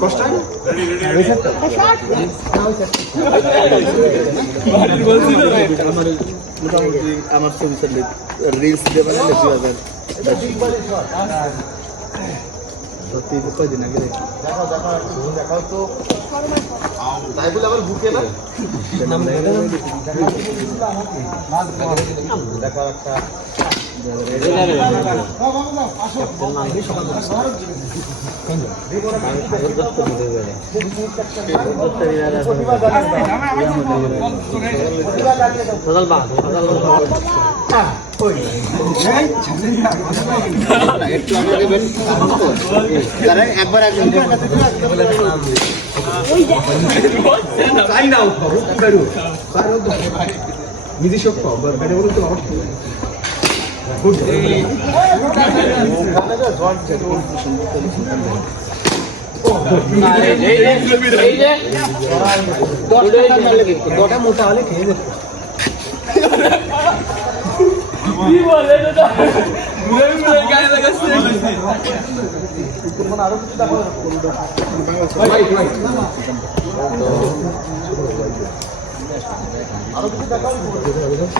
কষ্ট হয় না? মোটামুটি আমার ছবি ছাড়লে রিলস দিয়ে বানালে দুই হাজার সত্যি আগে দেখি। দেখাও তো বুকে না একটা একবার একজন চাই না উঠাবো বেরো চাই তো নিজে সব খাও বেড়ে বলে তো আমার গোটা মোটা হলে খেয়ে যেত মামা পিছনে মাছ তেল লাগিয়েছে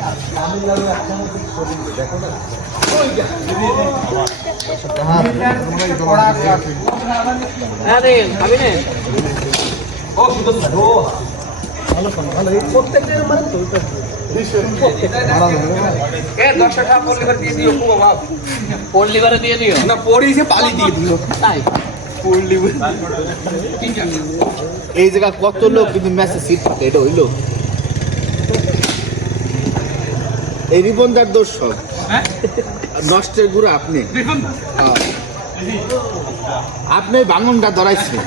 এই মানে তো এ 10 টাকা পড়লে করে দিয়ে না দিয়ে তাই এই জায়গা কত লোক কিন্তু ম্যাচে সিট পাতে এটা হইল। এই রিবনদার দোষ সব। নষ্টের গুরু আপনি। হ্যাঁ। আপনি ভাঙনটা ধরাইছে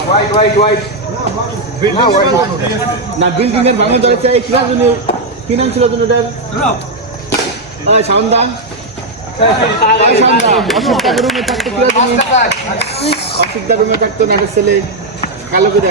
হোয়াইট হোয়াইট হোয়াইট না বিল্ডিং এর ভাঙন ধরাইছে এই কিনা জন্য কি নাম ছিল জন্য এটার ওই সাউন্দান রুমে থাকতো কিনা রুমে থাকতো না ছেলে। কালো করে।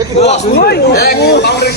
এক বাউন্ডারি